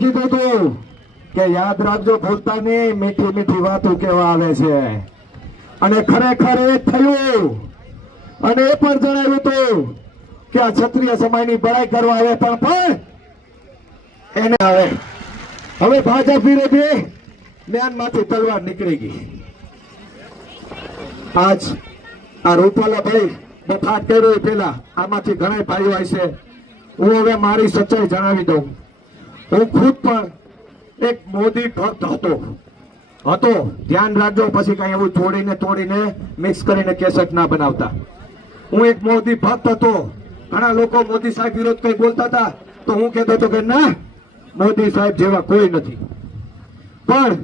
કીધું હતું કે યાદ રાખજો ભૂલતા નહીં, મીઠી મીઠી વાતો કેવા આવે છે, અને ખરેખર એ થયું. અને એ પણ જણાવ્યું હતું કે આ ક્ષત્રિય સમાજની બળાઈ કરવા આવે પણ એને આવે. હવે ભાજપ વિરોધી જ્ઞાનમાંથી તલવાર નીકળી ગઈ. આજ આ રૂપાલાભાઈ બફાટ કર્યો પેલા આમાંથી ઘણા ભાઈઓ હોય છે. હું હવે મારી સચ્ચાઈ જણાવી દઉં. હું ખુદ પણ એક મોદી ભક્ત હતો. ધ્યાન રાખજો, પછી કઈ એવું તોડીને મિક્સ કરીને કેસેટ ના બનાવતા. હું એક મોદી ભક્ત હતો. ઘણા લોકો મોદી સાહેબ વિરોધ કઈ બોલતા હતા તો હું કહેતો હતો કે ના, મોદી સાહેબ જેવા કોઈ નથી. પણ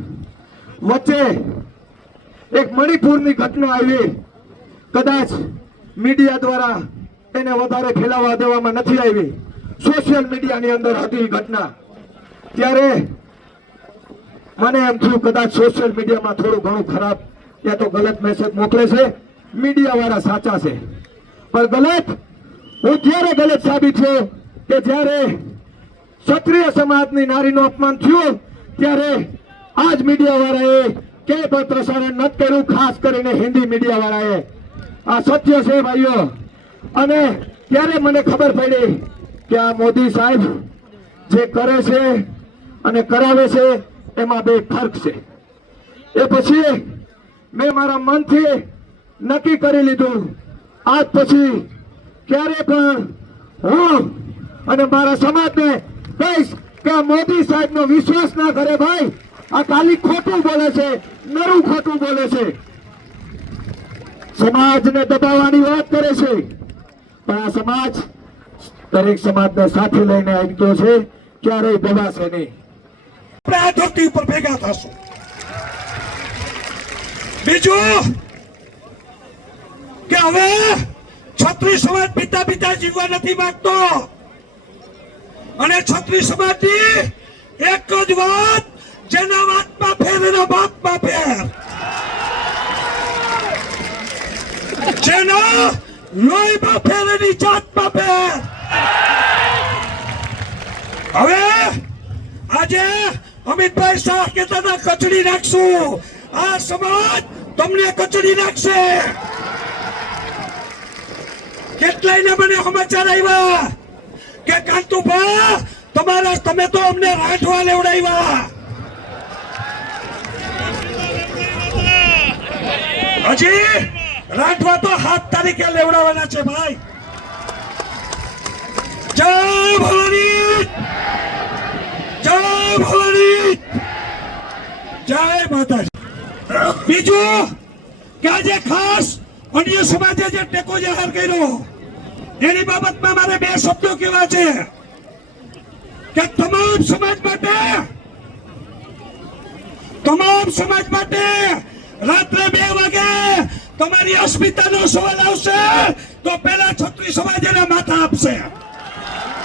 વચ્ચે એક મણિપુરની ઘટના આવી. કદાચ મીડિયા દ્વારા એને વધારે ફેલાવા દેવામાં નથી આવી, સોશિયલ મીડિયાની અંદર હતી ઘટના. ત્યારે મને એમ થયું કદાચ સોશિયલ મીડિયામાં થોડું ઘણું ખરાબ યા તો ગલત મેસેજ મોકલે છે, મીડિયા વાળા સાચા છે. પણ ગલત હું ત્યારે ગલત સાબિત થયો કે જ્યારે ક્ષત્રિય સમાજની નારીનું અપમાન થયું ત્યારે આજ મીડિયા વાળાએ ક્યાંય પણ પ્રસારણ નથી કર્યું, ખાસ કરીને હિન્દી મીડિયા વાળાએ. આ સત્ય છે ભાઈઓ. અને ત્યારે મને ખબર પડી કે આ મોદી સાહેબ જે કરે છે અને કરાવે છે એમાં બે ફરક છે. એ પછી મેં મારા મનથી નક્કી કરી લીધું, આજ પછી ક્યારે પણ હું અને મારા સમાજને કહીશ કે આ મોદી સાહેબનો વિશ્વાસ ના કરે. ભાઈ આ ખાલી ખોટું બોલે છે, નરું ખોટું બોલે છે, સમાજને દબાવવાની વાત કરે છે. પણ આ સમાજ દરેક સમાજને સાથે લઈને આવતો છે, ક્યારેય દબાશે નહીં. આપણે આ ધરતી ઉપર ભેગા થશું. બીજું કે હવે ક્ષત્રિય સમાજ પિતા જીવવા નથી માંગતો. અને ક્ષત્રિય સમાજની એક જ વાત, જેના વાતમાં ફેર એના બાપમાં ફેર, જેના લોહીમાં ફેર એની જાતમાં ફેર. હવે આજે અમિતભાઈ શાહ કહેતા હતા કચડી નાખશું. આ સમાજ તમને કચડી નાખશે. કેટલાયને મને સમાચાર આવ્યા કે કાંતુભા તમે તો અમને રાઠવા લેવડાવ્યા. હજી રાઠવા તો 7 તારીખે લેવડાવવાના છે ભાઈ. જય ભવાની, જય ભવાની, જય માતાજી. બીજું કે આજે ખાસ અન્ય સમાજે જે ટેકો જાહેર કર્યો એની બાબતમાં મારે 2 શબ્દો કહેવા છે કે તમામ સમાજ માટે રાત્રે 2 વાગે તમારી અસ્મિતાનો સવાલ આવશે તો પહેલા ક્ષત્રિય સમાજ એના માથા આપશે.